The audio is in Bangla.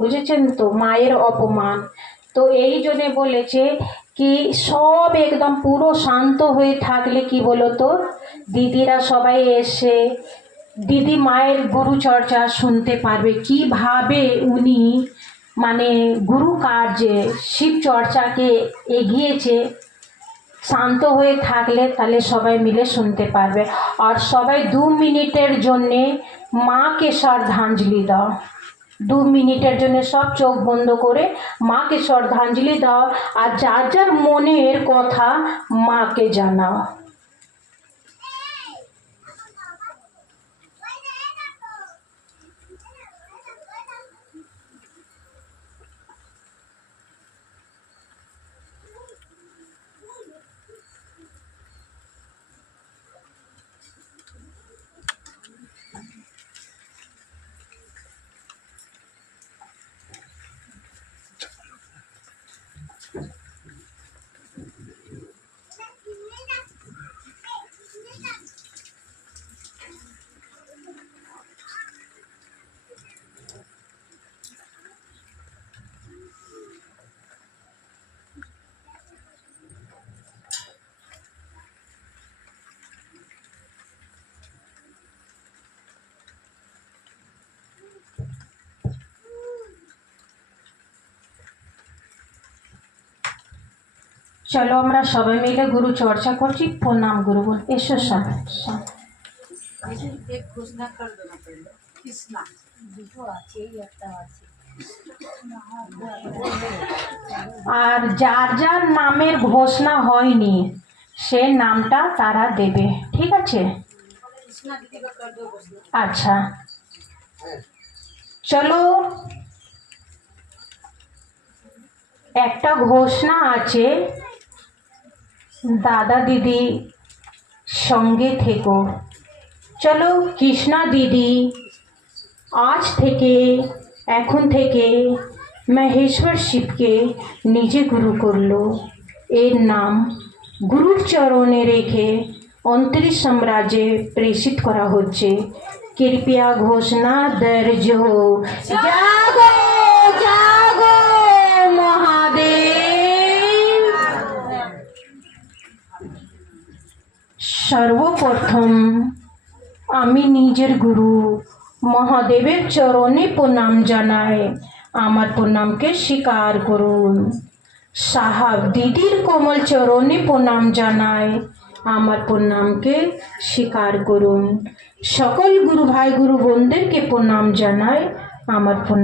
বুঝেছেন তো, মায়ের অপমান। তো এই জন্যে বলেছে কি সব একদম পুরো শান্ত হয়ে থাকলে কি বলতো, দিদিরা সবাই এসে দিদি মায়ের গুরু চর্চা শুনতে পারবে, কিভাবে উনি মানে গুরু কার্যে শিব চর্চাকে এগিয়েছে। শান্ত হয়ে থাকলে তাহলে সবাই মিলে শুনতে পারবে। আর সবাই 2 মিনিটের জন্যে মাকে শ্রদ্ধাঞ্জলি দাও। 2 মিনিটের জন্য সব চোখ বন্ধ করে মাকে শ্রদ্ধাঞ্জলি দাও, আর যার যার মনের কথা মাকে জানাও। চলো আমরা সবাই মিলে গুরু চর্চা করছি। প্রণাম গুরু বল, এসো সবাই। আর যার যার নামের ঘোষণা হয়নি সে নামটা তারা দেবে, ঠিক আছে? আচ্ছা চলো, একটা ঘোষণা আছে, দাদা দিদি সঙ্গে থেকো। চলো, কৃষ্ণা দিদি আজ থেকে এখন থেকে মহেশ্বর শিবকে নিজে গুরু করলো। এর নাম গুরুর চরণে রেখে 29 সাম্রাজ্যে প্রেষিত করা হচ্ছে। কৃপয়া ঘোষণা দর্জ হো। জাগো জাগো মহাদেব। সর্বপ্রথম আমি নিজের গুরু মহাদেবের চরণে প্রণাম জানাই। আমার প্রণামকে স্বীকার করুন। সাহাব দিদির কোমল চরণে প্রণাম জানাই। আমার প্রণামকে স্বীকার করুন। সকল গুরু ভাই গুরু বোনদেরকে প্রণাম জানাই। আমার প্রণাম